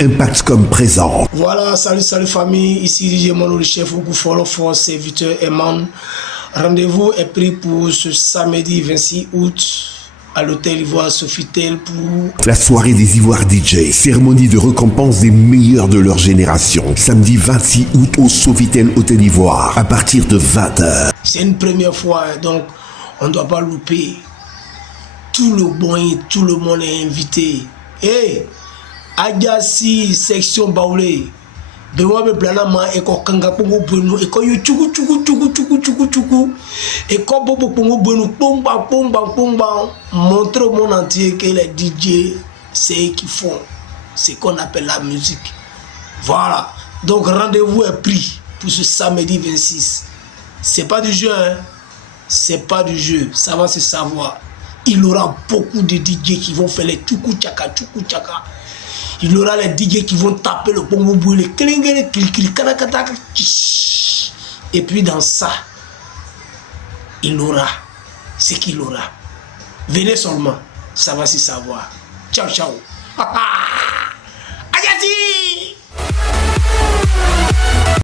Impact comme présent. Voilà, salut famille, ici DJ Mono le chef, vous follow for serviteur Eman. Rendez-vous est pris pour ce samedi 26 août à l'hôtel Ivoire Sofitel pour la soirée des Ivoires DJ, cérémonie de récompense des meilleurs de leur génération. Samedi 26 août au Sofitel Hôtel Ivoire à partir de 20h. C'est une première fois, donc on ne doit pas louper. Tout le bon, tout le monde est invité. Hey, Adjassi, section Baoulé. Bewa be planama eko kanga pongo bueno eko yo chuku eko bobo pongo bueno pomba montre au monde entier que les DJ c'est eux qui font ce qu'on appelle la musique. Voilà, donc rendez-vous est pris pour ce samedi 26. C'est pas du jeu, hein? C'est pas du jeu, ça va se savoir. Il y aura beaucoup de DJ qui vont faire les chuku chaka. Il y aura les DJ qui vont taper le bongo, les klingere, et puis dans ça, il aura ce qu'il aura. Venez seulement, ça va se savoir. Ciao. Adjassi!